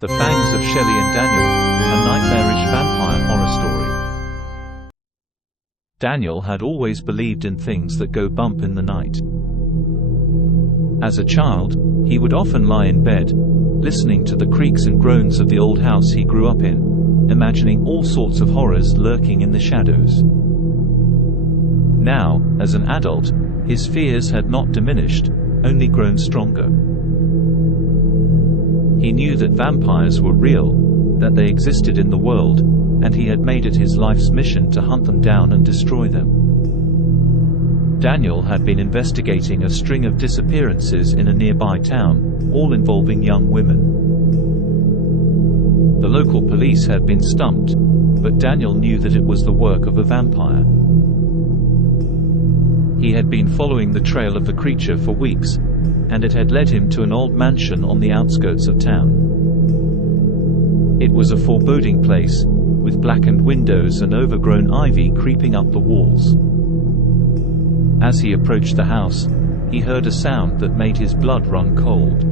The Fangs of Shelley and Daniel, a nightmarish vampire horror story. Daniel had always believed in things that go bump in the night. As a child, he would often lie in bed, listening to the creaks and groans of the old house he grew up in, imagining all sorts of horrors lurking in the shadows. Now, as an adult, his fears had not diminished, only grown stronger. He knew that vampires were real, that they existed in the world, and he had made it his life's mission to hunt them down and destroy them. Daniel had been investigating a string of disappearances in a nearby town, all involving young women. The local police had been stumped, but Daniel knew that it was the work of a vampire. He had been following the trail of the creature for weeks, and it had led him to an old mansion on the outskirts of town. It was a foreboding place, with blackened windows and overgrown ivy creeping up the walls. As he approached the house, he heard a sound that made his blood run cold.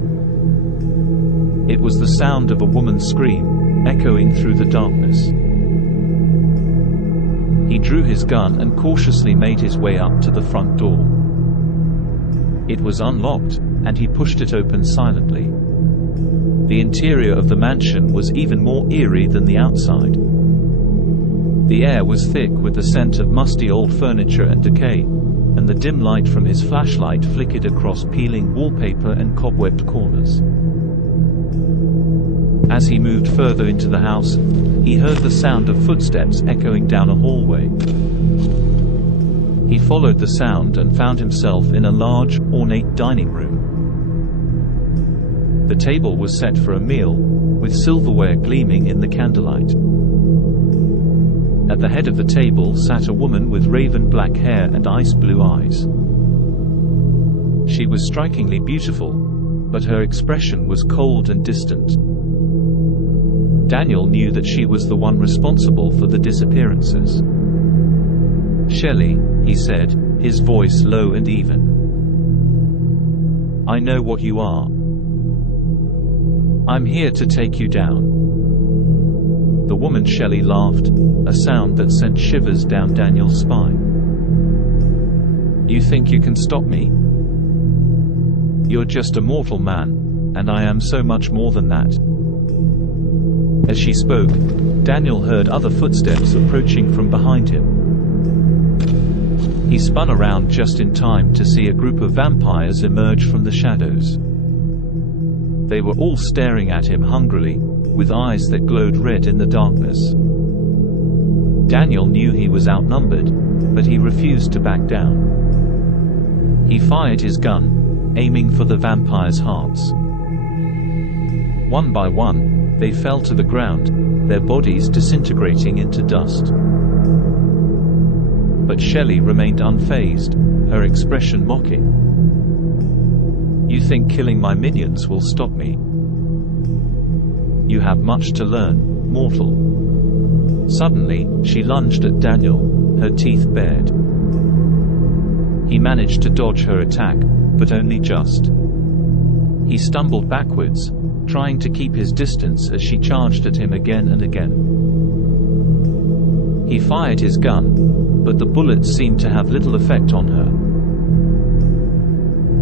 It was the sound of a woman's scream, echoing through the darkness. He drew his gun and cautiously made his way up to the front door. It was unlocked, and he pushed it open silently. The interior of the mansion was even more eerie than the outside. The air was thick with the scent of musty old furniture and decay, and the dim light from his flashlight flickered across peeling wallpaper and cobwebbed corners. As he moved further into the house, he heard the sound of footsteps echoing down a hallway. He followed the sound and found himself in a large, ornate dining room. The table was set for a meal, with silverware gleaming in the candlelight. At the head of the table sat a woman with raven black hair and ice blue eyes. She was strikingly beautiful, but her expression was cold and distant. Daniel knew that she was the one responsible for the disappearances. "Shelley," he said, his voice low and even. "I know what you are. I'm here to take you down." The woman Shelley laughed, a sound that sent shivers down Daniel's spine. "You think you can stop me? You're just a mortal man, and I am so much more than that." As she spoke, Daniel heard other footsteps approaching from behind him. He spun around just in time to see a group of vampires emerge from the shadows. They were all staring at him hungrily, with eyes that glowed red in the darkness. Daniel knew he was outnumbered, but he refused to back down. He fired his gun, aiming for the vampires' hearts. One by one, they fell to the ground, their bodies disintegrating into dust. But Shelley remained unfazed, her expression mocking. "You think killing my minions will stop me? You have much to learn, mortal." Suddenly, she lunged at Daniel, her teeth bared. He managed to dodge her attack, but only just. He stumbled backwards, trying to keep his distance as she charged at him again and again. He fired his gun, but the bullets seemed to have little effect on her.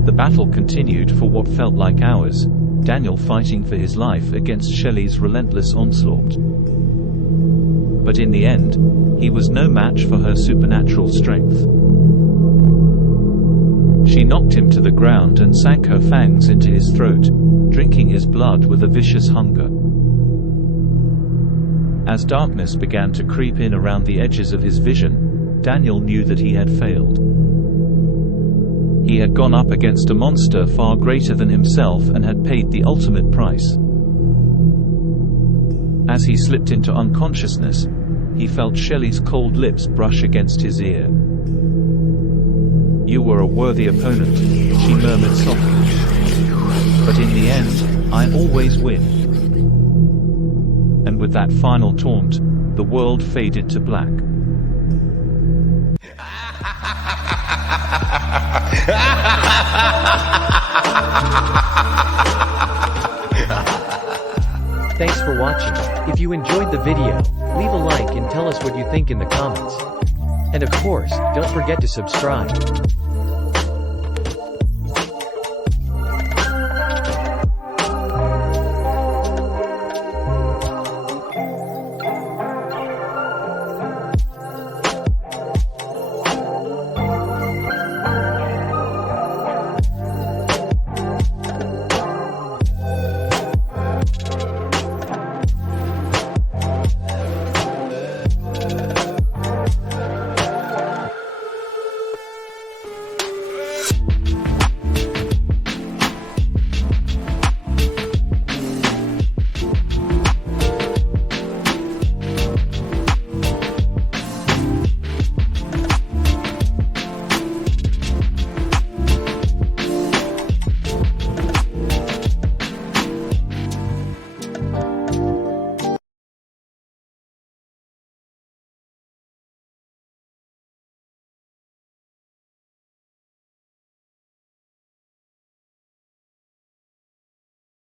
The battle continued for what felt like hours, Daniel fighting for his life against Shelley's relentless onslaught. But in the end, he was no match for her supernatural strength. She knocked him to the ground and sank her fangs into his throat, drinking his blood with a vicious hunger. As darkness began to creep in around the edges of his vision, Daniel knew that he had failed. He had gone up against a monster far greater than himself and had paid the ultimate price. As he slipped into unconsciousness, he felt Shelley's cold lips brush against his ear. "You were a worthy opponent," she murmured softly. "But in the end, I always win." And with that final taunt, the world faded to black. for watching. If you enjoyed the video, leave a like and tell us what you think in the comments. And of course, don't forget to subscribe.